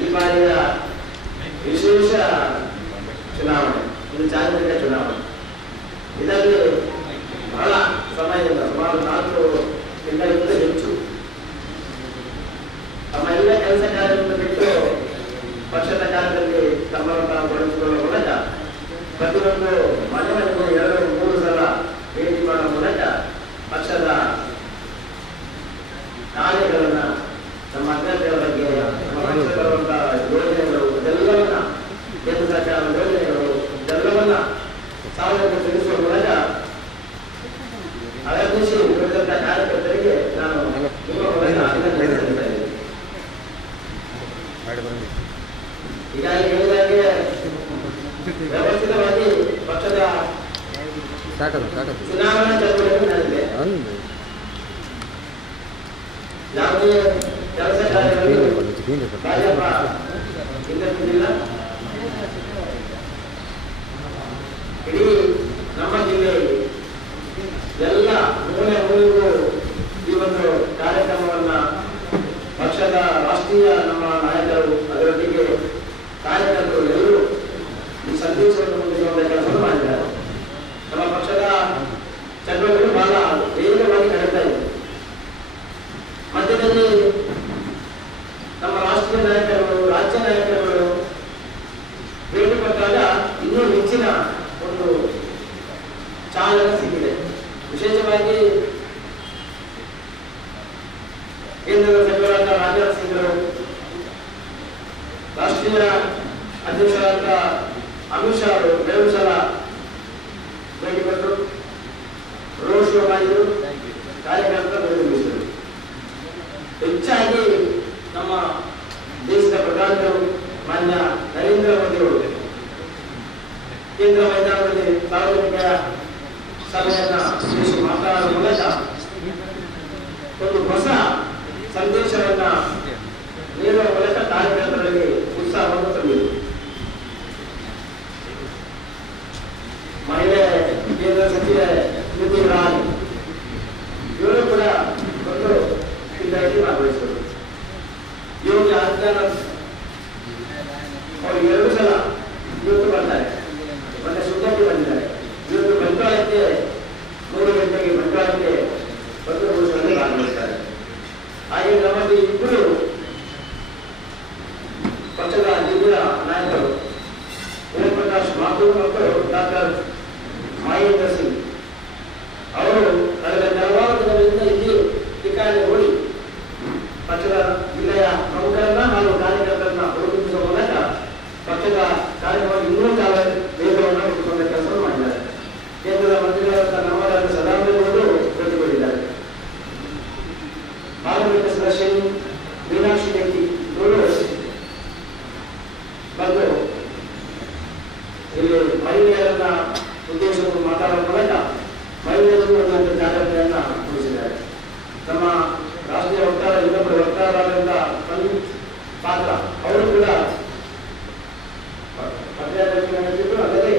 ಈ ಬಾರಿಯ ವಿಶೇಷ ಚುನಾವಣೆ, ಇದು ಚಾರಿತ್ರಿಕ ಚುನಾವಣೆ. ಇದರಲ್ಲಿ ಬಹಳ ಸಮಯದಿಂದ ಸುಮಾರು 4 ತಿಂಗಳಿಗಿಂತ ಹೆಚ್ಚು ತಮ್ಮ ಎಲ್ಲ ಕೆಲಸ ಕಾರ್ಯಗಳನ್ನು ಬಿಟ್ಟು ಪಕ್ಷದ ಕಾರ್ಯದಲ್ಲಿ ತಮ್ಮನ್ನು ತಾವು ತೊಡಗಿಸಿಕೊಳ್ಳುವ ಮೂಲಕ ಪ್ರತಿಯೊಂದು ಮನೆ ಮನೆಗೂ 2-3 ಸಲ ಭೇಟಿ ಮಾಡುವ ಮೂಲಕ ಪಕ್ಷದ ಕಾರ್ಯಗಳನ್ನ, ನಮ್ಮ ಅಭ್ಯರ್ಥಿಗಳ ಬಗ್ಗೆ, ನಮ್ಮ ಪಕ್ಷದ ಬರುವಂತಹ ಯೋಜನೆಗಳು ಇದೆಲ್ಲವನ್ನ, ಕೇಂದ್ರ ಸರ್ಕಾರದ ಯೋಜನೆಗಳು ಇದೆಲ್ಲವನ್ನ ಸಾರ್ವಜನಿಕ ತಿಳಿಸುವ ಮೂಲಕ ಅಗತ್ಯಿಸಿ ಉಳಿದಂತ ಕಾರ್ಯಕರ್ತರಿಗೆ ನಾನು ನಿಮ್ಮ ಮೂಲಕ ಅಭಿನಂದನೆ ಸಲ್ಲಿಸ್ತಾ ಇದ್ದೇನೆ. ಹೀಗಾಗಿ ಹೇಳಿದಾಗೆ ವ್ಯವಸ್ಥಿತವಾಗಿ ಪಕ್ಷದ ಚುನಾವಣಾ ಚಟುವಟಿಕೆ ನಡೆದಿದೆ. ಯಾವುದೇ ಕೆಲಸ ಕಾರ್ಯಗಳಲ್ಲಿ ಭಾಜಪ ಹಿಂದಿಲ್ಲ. ಇಡೀ ನಮ್ಮ ಜಿಲ್ಲೆಯಲ್ಲಿ ಎಲ್ಲ ಮೂಲೆ ಮೂಲೆಗೂ ಈ ಒಂದು ಕಾರ್ಯಕ್ರಮವನ್ನ ಪಕ್ಷದ ರಾಷ್ಟ್ರೀಯ ನಮ್ಮ ನಾಯಕರು, ಅದರೊಟ್ಟಿಗೆ ಕಾರ್ಯಕರ್ತರು ಎಲ್ಲರೂ ಈ ಸಂದೇಶವನ್ನು ಮುಂದಿಸುವಂತಹ ಕೆಲಸವನ್ನು ಮಾಡಿದ್ದಾರೆ. ನಮ್ಮ ಪಕ್ಷದ ಚಟುವಟಿಕೆಗಳು ಬಹಳ ವೇಗವಾಗಿ ನಡೀತಾ ಇದೆ. ಮಧ್ಯದಲ್ಲಿ ನಮ್ಮ ರಾಷ್ಟ್ರೀಯ ನಾಯಕರುಗಳು, ರಾಜ್ಯ ನಾಯಕರುಗಳು ಭೇಟಿ ಕೊಟ್ಟಾಗ ಇನ್ನೂ ಹೆಚ್ಚಿನ ಒಂದು ಚಾಲನೆ ಸಿಕ್ಕಿದೆ. ವಿಶೇಷವಾಗಿ ಕೇಂದ್ರದ ಸಚಿವರಾದ ರಾಜನಾಥ್ ಸಿಂಗ್ರು, ರಾಷ್ಟ್ರೀಯ ಅಧ್ಯಕ್ಷರಾದ ಅಮಿತ್ ಶಾ ಅವರು 2 ಸಲ ಭೇಟಿ ಕೊಟ್ಟು ರೋಡ್ ಶೋ ಮಾಡಿದರು, ಕಾರ್ಯಕರ್ತರ ನಿರ್ವಹಿಸಿದರು. ಹೆಚ್ಚಾಗಿ ನಮ್ಮ ದೇಶದ ಪ್ರಧಾನಿಗಳು ಮಾನ್ಯ ನರೇಂದ್ರ ಮೋದಿ ಅವರು ಕೇಂದ್ರ ಮೈದಾನದಲ್ಲಿ ಸಾರ್ವಜನಿಕ ಸಭೆಯನ್ನ ಉದ್ದೇಶಿಸಿ ಮಾತನಾಡುವ ಮೂಲಕ ಒಂದು ಹೊಸ ಸಂದೇಶವನ್ನ ನೀಡುವ ಮೂಲಕ ಕಾರ್ಯಕರ್ತರಲ್ಲಿ ಉತ್ಸಾಹವನ್ನು ತಂದಿದೆ. ಮಹಿಳೆ ಕೇಂದ್ರ ಸಚಿವೆ ಸ್ಮೃತಿ ಇರಾನಿ ಇವರು ಕೂಡ ಒಂದು ಇದರಲ್ಲಿ ಭಾಗವಹಿಸಿದರು. ಯೋಗಿ ಆದಿತ್ಯನಾಥ್ ಅವರು 2 ಸಲ ಇವತ್ತು ಬರ್ತಾರೆ, ಮತ್ತೆ ಸುದ್ದಕ್ಕೆ ಬಂದಿದ್ದಾರೆ. ಇವತ್ತು ಬಂಟ್ವಾಳಕ್ಕೆ 3 ಗಂಟೆಗೆ ಬಂಟ್ವಾಳಕ್ಕೆ ಪತ್ರಗೋಷ್ಠಿಯಲ್ಲಿ ಭಾಗವಹಿಸ್ತಾರೆ. ಹಾಗೆ ನಮ್ಮಲ್ಲಿ 2 ಪಕ್ಷದ ಜಿಲ್ಲೆಯ ನಾಯಕರು ಓಂ ಪ್ರಕಾಶ್ ಮಾಥೂರ್ ಮತ್ತು ಡಾಕ್ಟರ್ ಮಹೇಂದ್ರ ಸಿಂಗ್ ಅವರು ಕಳೆದ ಕೆಲವಾರು ದಿನಗಳಿಂದ ಇಲ್ಲಿ ಠಿಕಾಣಿ ಓಡಿ ಪಕ್ಷದ ಜಿಲ್ಲೆಯ ಪ್ರಮುಖರನ್ನ ಹಾಗೂ ಕಾರ್ಯಕರ್ತರನ್ನ ಹುಡುಕಿಸುವ ಮೂಲಕ ಪಕ್ಷದ ಕಾರ್ಯಕ್ರಮವನ್ನು ಇನ್ನೂ ವೇಗವನ್ನು ಹುಡುಕಿಕೊಂಡ ಕೆಲಸವನ್ನು ಮಾಡಿದ್ದಾರೆ. ಕೇಂದ್ರದ ಮಂತ್ರಿಗಳಾದ ನಮ್ಮರಾದ ಸದಾನಂದಗೌಡರು ಪ್ರತಿಭಟಿಸಿದ್ದಾರೆ. ಪಾರ್ಲಿಮೆಂಟ್ ಸದಸ್ಯರು ಮೀನಾಕ್ಷಿ ಲೇಖಿ ಇವರು ಬಂದು ಇಲ್ಲಿ ಮಹಿಳೆಯರನ್ನ ಉದ್ದೇಶವನ್ನು ಮಾತಾಡುವ ಮೂಲಕ ಮಹಿಳೆಯರು ಒಂದು ಜಾಗ್ರತೆಯನ್ನ ಮೂಡಿಸಿದ್ದಾರೆ. ನಮ್ಮ ರಾಷ್ಟ್ರೀಯ ವಕ್ತಾರ, ಇನ್ನೊಬ್ಬರು ವಕ್ತಾರರಾದಂಥ ಸಂದೀಪ್ ಪಾತ್ರ ಅವರು ಕೂಡ ಪತ್ರಿಕಾಗೋಷ್ಠಿ ನಡೆಸಿದ್ದು, ಅಲ್ಲದೆ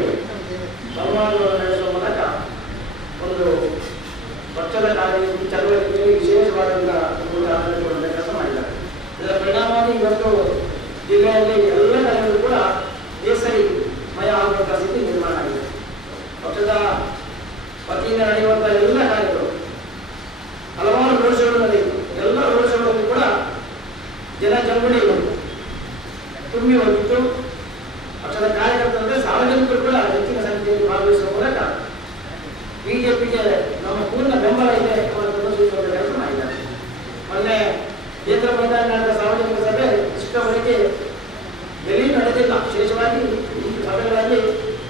ಸಂವಾದವನ್ನು ನಡೆಸುವ ಮೂಲಕ ಒಂದು ಪಕ್ಷದ ಚಟುವಟಿಕೆಯಲ್ಲಿ ವಿಶೇಷವಾದಂತಹ ಕೆಲಸ ಮಾಡಿದ್ದಾರೆ. ಇದರ ಪರಿಣಾಮವಾಗಿ ಇವತ್ತು ಜಿಲ್ಲೆಯಲ್ಲಿ ಎಲ್ಲ ಕಡೆಗಳು ಕೂಡ ಕೇಸರಿ ಮಯ ಆಗುವಂತಹ ಸ್ಥಿತಿ ನಿರ್ಮಾಣ ಆಗಿದೆ. ಪಕ್ಷದ ವತಿಯಿಂದ ನಡೆಯುವಂತಹ ಎಲ್ಲ ಕಾರ್ಯಗಳು, ಹಲವಾರು ರೋಡ್ ಶೋಗಳು ನಡೆಯಿತು. ಎಲ್ಲ ರೋಡ್ ಶೋಗಳಲ್ಲಿ ಕೂಡ ಜನಜಂಗುಳಿ ತುಂಬಿ ಹೋಗಿತ್ತು. ಪಕ್ಷದ ಕಾರ್ಯಕರ್ತರಂದ್ರೆ ಸಾರ್ವಜನಿಕರು ಕೂಡ ಹೆಚ್ಚಿನ ಸಂಖ್ಯೆಯಲ್ಲಿ ಭಾಗವಹಿಸುವ ಮೂಲಕ ಬಿಜೆಪಿಗೆ ನಮ್ಮ ಪೂರ್ಣ ಬೆಂಬಲ ಇದೆ ಪ್ರದರ್ಶಿಸುವ ಕೆಲಸ ಮಾಡಿದ್ದಾರೆ. ಮೊನ್ನೆ ಕೇಂದ್ರ ಮೈದಾನ ನಡೆದ ಸಾರ್ವಜನಿಕ ಸಭೆ ಇಷ್ಟವರೆಗೆ ಎಲ್ಲಿ ನಡೆದಿಲ್ಲ. ವಿಶೇಷವಾಗಿ ಈ ಸಭೆಗಳಲ್ಲಿ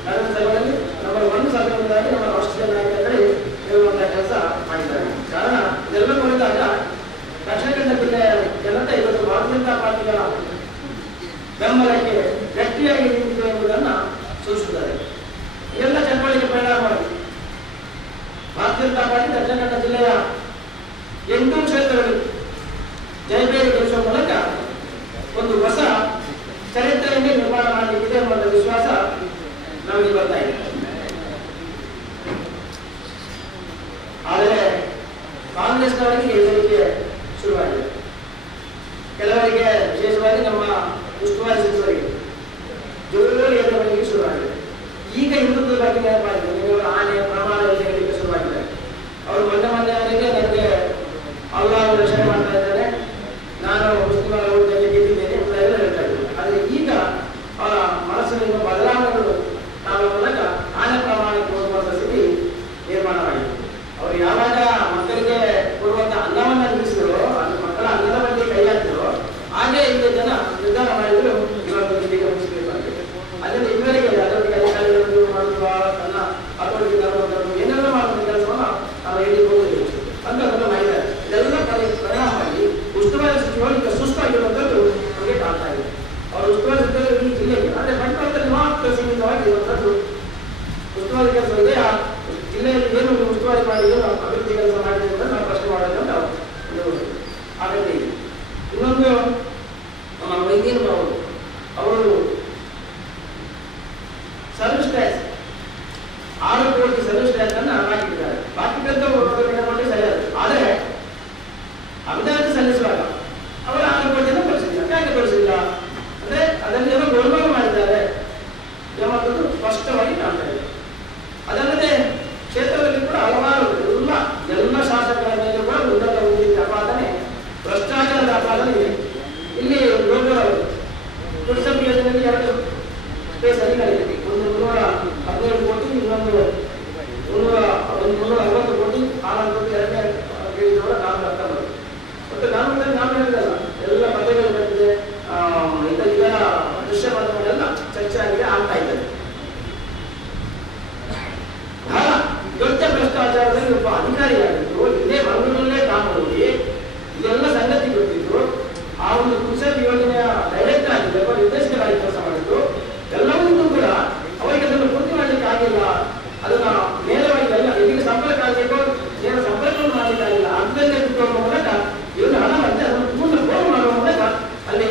ನಡೆದ ಸಭೆಗಳಲ್ಲಿ ನಂಬರ್ 1 ಸಭೆಯಿಂದಾಗಿ ನಮ್ಮ ರಾಷ್ಟ್ರೀಯ ನಾಯಕರಲ್ಲಿ ಹೇಳುವಂತಹ ಕೆಲಸ ಮಾಡಿದ್ದಾರೆ. ಕಾರಣ ಇದೆಲ್ಲ ನೋಡಿದಾಗ ದಕ್ಷಿಣ ಕನ್ನಡ ಜಿಲ್ಲೆಯ ಜನತೆ ಇವತ್ತು ಭಾರತೀಯ ಜನತಾ ಪಾರ್ಟಿಯ ಬೆಂಬಲಕ್ಕೆ ಗಟ್ಟಿಯಾಗಿ ನಿಂತಿದೆ ಎಂಬುದನ್ನು ಸೂಚಿಸುತ್ತದೆ. ಎಲ್ಲ ಚಟುವಟಿಕೆ ಪರಿಣಾಮವಾಗಿ ಭಾರತೀಯ ಜನತಾ ಪಾರ್ಟಿ ದಕ್ಷಿಣ ಕನ್ನಡ ಜಿಲ್ಲೆಯ 8 ಕ್ಷೇತ್ರಗಳಲ್ಲಿ ಜಯಬೇರಿ ಗಳಿಸುವ ಮೂಲಕ ಒಂದು ಹೊಸ ಚರಿತ್ರೆಯನ್ನೇ ನಿರ್ಮಾಣ ಮಾಡಲಿಕ್ಕಿದೆ ಎಂಬ ವಿಶ್ವಾಸ ನಮಗೆ ಬರ್ತಾ ಇದೆ. ಆದರೆ ಕಾಂಗ್ರೆಸ್ನವರಿಗೆ ಹೆದರಿಕೆ ಶುರುವಾಗಿದೆ. ಕೆಲವರಿಗೆ ವಿಶೇಷವಾಗಿ ನಮ್ಮ ಉಸ್ತುವಾರಿ ಸಚಿವರಿಗೆ ಜೋರಾಗಿ ಎದುರು ಬರಲಿಕ್ಕೆ ಶುರುವಾಗಿದೆ. ಈಗ ಹಿಂದುತ್ವದ ಬಗ್ಗೆ ನೆನಪಾಗಿದೆ. ನೀವು ಆನೆ ಪ್ರಮಾಣ ಎಲ್ಲ ಹೇಳಲಿಕ್ಕೆ ಶುರುವಾಗಿದ್ದಾರೆ. ಅವರು ಮೊನ್ನೆವರೆಗೆ ನನಗೆ ಅಲ್ಲಾಹ್ ರಕ್ಷಣೆ ಮಾಡ್ತಾ ಇದ್ದಾರೆ, ನಾನು ಮುಸ್ಲಿಮರ ಓಟಲ್ಲಿ ಗೆದ್ದಿದ್ದೇನೆ ಅಂತ ಎಲ್ಲ ಹೇಳ್ತಾ ಇದ್ದಾರೆ. ಆದರೆ ಈಗ ಅವರ ಮನಸ್ಸಿನ ಬದಲಾವಣೆಗಳು ನಾವು ಮೂಲಕ ಆನೆ ಪ್ರಮಾಣಕ್ಕೆ ಹೋಗುವಂಥ ಸ್ಥಿತಿ ನಿರ್ಮಾಣವಾಗಿದೆ. ಅವರು ಯಾವಾಗ ಮಕ್ಕಳಿಗೆ ಕೊಡುವಂಥ ಅನ್ನವನ್ನು ನಿಲ್ಲಿಸಿದ್ರು, ಮಕ್ಕಳ ಅನ್ನದ ಬಗ್ಗೆ ಕೈ ಹಾಕಿದ್ರು, ಹಾಗೆ ಈಗ ಜನ ನಿರ್ಧಾರ ಮಾಡಿದ್ರು ಇವರಿಗೆ ಮುಗಿಸಬೇಕು ಅಂತ. ಅದರಿಂದ ಇವರಿಗೆ ಅದರೊಟ್ಟಿಗೆ ಅಧಿಕಾರಿಗಳನ್ನು ಮಾಡುವ ತನ್ನ ಹತೋಟಿಗೆ ತರುವಂಥದ್ದು ಏನೆಲ್ಲ ಮಾಡುವ ಕೆಲಸವನ್ನು ನಾವು ಹೇಳಿ ಹೋಗುದಿಲ್ಲ ಅಂತ ಅದನ್ನು ಮಾಡಿದ್ದಾರೆ. ಇದೆಲ್ಲ ಪರಿಣಾಮವಾಗಿ ಉಸ್ತುವಾರಿ ಸಚಿವರು ಈಗ ಸುಸ್ತಾಗಿರುವಂಥದ್ದು ನಮಗೆ ಕಾಣ್ತಾ ಇದೆ. ಅವರು ಉಸ್ತುವಾರಿ ಸಚಿವರು ಈ ಜಿಲ್ಲೆಗೆ ಆದರೆ ಬಂಟ್ವಾಳದಲ್ಲಿ ಮಾತ್ರ ಸೀಮಿತವಾಗಿರುವಂಥದ್ದು ಉಸ್ತುವಾರಿ ಕೆಲಸ ಇದೆ. ಆ ಜಿಲ್ಲೆಯಲ್ಲಿ ಏನು ಉಸ್ತುವಾರಿ ಮಾಡಿ ಏನು ಅಭಿವೃದ್ಧಿ ಕೆಲಸ ಮಾಡಿದೆ ಅಂತ ನಾವು ಪ್ರಶ್ನೆ ಮಾಡೋದಂತ ಒಂದು ಆಗತ್ತೆ ಇದೆ. ಇನ್ನೊಂದು ನಮ್ಮ ವೈದ್ಯರು ಅವರು ಸರ್ವಿಸ್ ಟ್ಯಾಕ್ಸ್ 6 ಕೋಟಿ ಸರ್ವಿಸ್ ಟ್ಯಾಕ್ಸ್ ಅನ್ನು ಹಾಕಿದ್ದಾರೆ. ಬಾಕಿ ಮಾಡಿ ಸರಿಯಾದ, ಆದರೆ ಅನುದಾನ ಸಲ್ಲಿಸುವಾಗ ಅವರು 6 ಕೋಟಿಯನ್ನು ಕಳಿಸಿಲ್ಲ. ಯಾಕೆ ಕಳಿಸಿಲ್ಲ ಅಂದ್ರೆ ಅದನ್ನು ಏನೋ ಗೋಲ್ಮಾಲ್ ಮಾಡಿದ್ದಾರೆ ಎಂಬುದು ಸ್ಪಷ್ಟವಾಗಿ ಕಾಣ್ತಾ ಇದೆ. ಅದಲ್ಲದೆ ಕ್ಷೇತ್ರದಲ್ಲಿ ಕೂಡ ಹಲವಾರು ಎಲ್ಲ ಶಾಸಕರ ಮೇಲೆ ಕೂಡ ಉನ್ನತ ಹುದ್ದೆಯ ಅಪಾದನೆ, ಭ್ರಷ್ಟಾಚಾರದ ಅಪಾದನೆ ಇದೆ. ಇಲ್ಲಿ ತುಳಸಂ ಯೋಜನೆಯಲ್ಲಿ 2 ಸ್ಪೇಸ್ ಅಧಿಕಾರಿಗಳು, ಒಂದು 317 ಕೋಟಿ, ಇನ್ನೊಂದು 360 ಕೋಟಿ, 4 ಕೋಟಿ ಎರಡನೇ ಹೇಳಿದವರ 419. ಮತ್ತು ನಾನು ಹೇಳಿದಲ್ಲ, ಎಲ್ಲ ಪದವಿಗಳು ಬಂದಿದೆ, ಇದರ ದೃಶ್ಯ ಮಾಧ್ಯಮಗಳೆಲ್ಲ ಚರ್ಚೆ ಆಗಿದೆ, ಆಗ್ತಾ ಇದ್ದಾರೆ. ಬಹಳ ದೊಡ್ಡ ಭ್ರಷ್ಟಾಚಾರದಲ್ಲಿ ಒಬ್ಬ ಅಧಿಕಾರಿಯಾಗಿದ್ದು ಇಲ್ಲೇ ಮಂಗಳೂರಲ್ಲೇ ಕಾಮೂಡಿ ಇದೆಲ್ಲ ಸಂಗತಿ ಗೊತ್ತಿದ್ದು ಆ ಒಂದು ಕುಸಲ್ ಯೋಜನೆಯ ಡೈರೆಕ್ಟರ್ ಆಗಿದ್ದು ನಿರ್ದೇಶಕರಾಗಿ ಕೆಲಸ ಮಾಡಿದ್ದು ಎಲ್ಲವನ್ನೂ ಕೂಡ ಅವರಿಗೆ ಅದನ್ನು ಪೂರ್ತಿ ಮಾಡಲಿಕ್ಕೆ ಆಗಿಲ್ಲ. ಅದನ್ನ ನೇರವಾಗಿ ಎಲ್ಲ ಎಲ್ಲಿಗೆ ಸಂಪರ್ಕ ಆಗಬೇಕು, ನೇರ ಸಂಪರ್ಕವನ್ನು ಮಾಡಲಿಕ್ಕಾಗಿಲ್ಲ. ಅರ್ಧದಲ್ಲೇ ಬಿಟ್ಟು ಮೂಲಕ ಇವರು ಹಣ ಮತ್ತೆ ಅದನ್ನು ಪೂರ್ಣ ಫೋನ್ ಮಾಡುವ ಮೂಲಕ ಅಲ್ಲಿ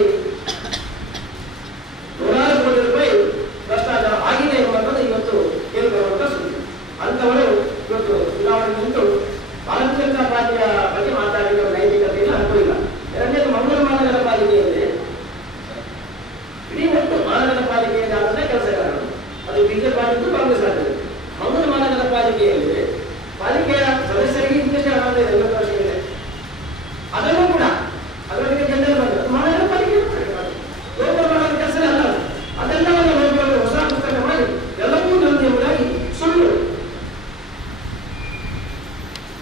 100 ಕೋಟಿ ರೂಪಾಯಿ ಭ್ರಷ್ಟಾಚಾರ ಆಗಿದೆ ಎಂಬುದನ್ನು ಇವತ್ತು ಕೇಳಿಬರುವಂತ ಸುದ್ದಿ. ಅಂತವರು ಇವತ್ತು ಚುನಾವಣೆ ನಿಂತು ಭಾರತೀಯ ಜನತಾ ಪಾರ್ಟಿಯ ಬಗ್ಗೆ ಮಾತಾಡಿದ ನೈತಿಕತೆಯನ್ನು ಅನುಭವಿಲ್ಲ. ಎರಡನೇದು ಮಂಗಳೂರು ಮಹಾನಗರ ಪಾಲಿಕೆಯಲ್ಲಿ ಇಡೀ ಒಟ್ಟು ಮಹಾನಗರ ಪಾಲಿಕೆಯಲ್ಲಿ ಆದಂತಹ ಕೆಲಸಗಾರರು, ಅದು ಬಿಜೆಪಿ ಆಗಿದ್ದು ಕಾಂಗ್ರೆಸ್ ಆಗಿದೆ. ಮಂಗಳೂರು ಮಹಾನಗರ ಪಾಲಿಕೆಯಲ್ಲಿ ಪಾಲಿಕೆಯ ಸದಸ್ಯರಿಗೆ ಇಂಗ್ಲಿಷ್ 50 ವರ್ಷ ಇದೆ. ಅದನ್ನು ಕೂಡ ಅದರೊಟ್ಟಿಗೆ ಜನರು ಬಂದರು ಮಹಾನಗರ ಪಾಲಿಕೆ ಲೋಕಲ್ ಮಾಡೋದ ಕೆಲಸನೇ ಅಲ್ಲ. ಅದೆಲ್ಲವನ್ನು ಲೋಕಲ್ ಹೊಸ ಪುಸ್ತಕ ಮಾಡಿ ಎಲ್ಲವೂ ನಂದು ಎಂಬುದಾಗಿ ಸುಳ್ಳು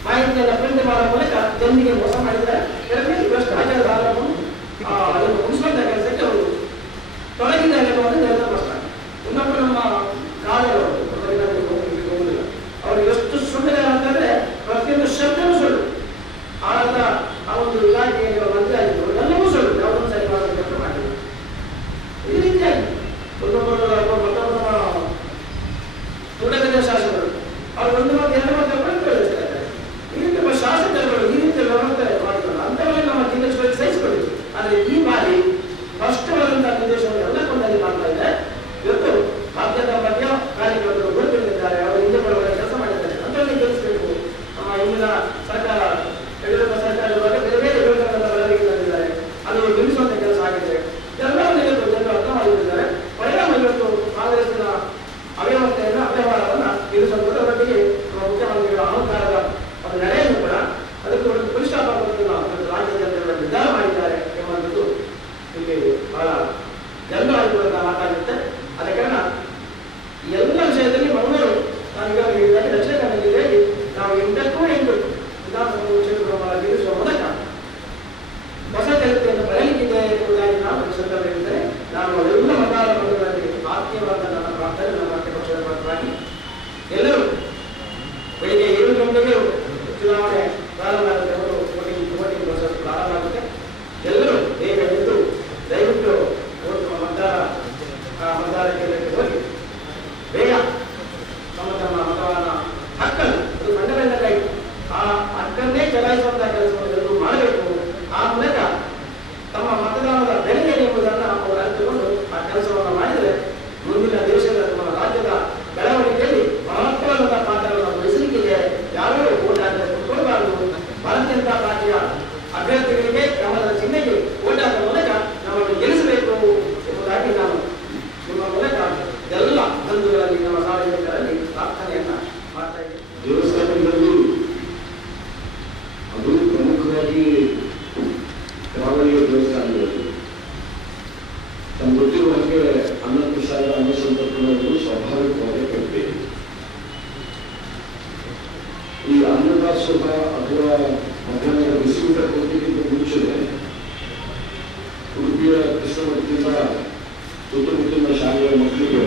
ಮಾಹಿತಿಯನ್ನು ಪ್ರಿಂಟ್ ಮಾಡುವ ಮೂಲಕ ಜನರಿಗೆ ಮೋಸ ಮಾಡಿದ್ದಾರೆ. ಎರಡನೇ ಭ್ರಷ್ಟಾಚಾರದ ಆರೋಪವನ್ನು ಅದನ್ನು ಮುಗಿಸುವಂತ ಕೆಲಸಕ್ಕೆ ಅವರು ತೊಡಗಿದ್ದಾರೆ ಅನ್ನೋದು ನಿರಂತರ ಪ್ರಶ್ನೆ. ಇನ್ನೊಬ್ಬರು ನಮ್ಮ ಕಾಲರು ಹೋಗುದಿಲ್ಲ. ಅವರು ಎಷ್ಟು ಸುಳ್ಳುಗಾರ ಅಂತಂದ್ರೆ ಪ್ರತಿಯೊಂದು ಶಬ್ದವೂ ಸುಳ್ಳು. ಆದ ಆ ಒಂದು ಇಲಾಖೆಯ ಮಂತ್ರಿ ಆಗಿದ್ದು ಎಲ್ಲವೂ ಸುಳ್ಳು, ಯಾವುದನ್ನು ಸರಿ ಮಾಡುವ ಕೆಲಸ ಮಾಡಿಲ್ಲ. ಈ ರೀತಿಯಾಗಿ ಮತ್ತೊಬ್ಬ ತುಡಗದ ಶಾಸಕರು ಅವರು 1 ಮತ್ತು 2 ಮತ್ತು ಪ್ರಯತ್ನಿಸ್ತಾರೆ. ಈ ರೀತಿ ಶಾಸಕರುಗಳು ಈ ರೀತಿ ವ್ಯವಸ್ಥೆ ಮಾಡಿದ್ರು ಅಂತವೇ ನಮ್ಮ ಜಿಲ್ಲೆ ಸಹಿಸಿಕೊಳ್ಳಿ. ಆದರೆ ಈ ಬಾರಿ ಸ್ಪಷ್ಟವಾದಂತಹ ನಿರ್ದೇಶನ ಎಲ್ಲ ಕೊಂಡಲ್ಲಿ ಮಾಡ್ತಾ ಇದೆ. ಇವತ್ತು ಭಾರತೀಯ ಬಗ್ಗೆ ಕಾರ್ಯಕರ್ತರು ಗುರುತಿದ್ದಾರೆ, ಅವರು ಹಿಂದೆ ಬರುವ ಕೆಲಸ ಮಾಡಿದ್ದಾರೆ. ಅಂತವರಿಗೆ ಗೆಲ್ಲಿಸಬೇಕು. ನಮ್ಮ ಹಿಂದಿನ ಸರ್ಕಾರ ಯಡಿಯೂರಪ್ಪ ಸರ್ಕಾರ ಇರುವಾಗ ಬೇರೆ ಬೇರೆ ಯೋಜನೆಗಳನ್ನು ಬರಲಿಕ್ಕೆ ತಂದಿದ್ದಾರೆ, ಅದು ನಿಲ್ಲಿಸುವಂತ ಕೆಲಸ ಆಗಿದೆ. ಎಲ್ಲವನ್ನೂ ಇವತ್ತು ಜನರು ಅರ್ಥ ಮಾಡಿದ್ದಾರೆ. ಪರಿಣಾಮ ಇವತ್ತು ಕಾಂಗ್ರೆಸ್ನ ಅವ್ಯವಹಾರವನ್ನು ನಿಲ್ಲಿಸುವುದರೊಟ್ಟಿಗೆ ಮುಖ್ಯಮಂತ್ರಿಗಳ ಅಹಂಕಾರದ ಒಂದು ನಡೆಯನ್ನು ಕೂಡ ಅದಕ್ಕೆ ಒಂದು ಪುರುಷಾಪ ರಾಜ್ಯ ಜನರು ನಿರ್ಧಾರ ಮಾಡಿದ್ದಾರೆ ಎಂಬುದು ಇಲ್ಲಿ ಬಹಳ ಜನರಾಗಿರುವಂತಹ ಮಾತಾಗುತ್ತೆ. ಆದ ಕಾರಣ ಎಲ್ಲ ವಿಷಯದಲ್ಲಿ ಮಂಗಳೂರು ನಾನು ಈಗ ಹೇಳಿದಾಗ ದಕ್ಷಿಣ ಕನ್ನಡ ಜಿಲ್ಲೆಯಲ್ಲಿ ನಾವು 8 ವಿಧಾನಸಭಾ ಕ್ಷೇತ್ರಗಳನ್ನು ಗೆಲ್ಲಿಸುವ ಮೂಲಕ ಹೊಸ ಚರಿತ್ರೆಯನ್ನು ಬರೆಯಲಿಕ್ಕಿದೆ ಎಂಬುದಾಗಿ ನಾನು ಸಂದರ್ಭ ಹೇಳಿದರೆ ನಾನು ಎಲ್ಲ ಮತದಾರ ಬಂಧುಗಳಲ್ಲಿ ಆತ್ಮೀಯವಾದ ನನ್ನ ಪ್ರಾರ್ಥನೆ ನಮ್ಮ ಪಕ್ಷದ ಪರವಾಗಿ ಎಲ್ಲರೂ ಬೆಳಿಗ್ಗೆ 7 ಗಂಟೆಗೆ ಚುನಾವಣೆ ಪ್ರಾರಂಭ ಆಗುತ್ತೆ, ವೋಟಿಂಗ್ ಪ್ರೊಸೆಸ್ ಪ್ರಾರಂಭ ಆಗುತ್ತೆ. ಎಲ್ಲರೂ ಬೇಗ ಎದ್ದು ದಯವಿಟ್ಟು ಮತದಾರ ತಮ್ಗೆ ಗೊತ್ತಿರುವ ಹಾಗೆ ಅನ್ನಪ್ರಸಾದ ಅನ್ನ ಸಂತರ್ಪಣೆಗಳು ಸ್ವಾಭಾವಿಕವಾಗಿ ಕೊಡ್ಬೇಕು. ಈ ಅನ್ನದಾಸೋಹ ಅಥವಾ ಮಧ್ಯಾಹ್ನ ಬಿಸಿಯೂಟ ಕೊಡೋದಕ್ಕಿಂತ ಮುಂಚೆ ಉಡುಪಿಯ ಕೃಷ್ಣಮಠದಿಂದ ಸುತ್ತಮುತ್ತಲಿನ ಶಾಲೆಯ ಮಕ್ಕಳಿಗೆ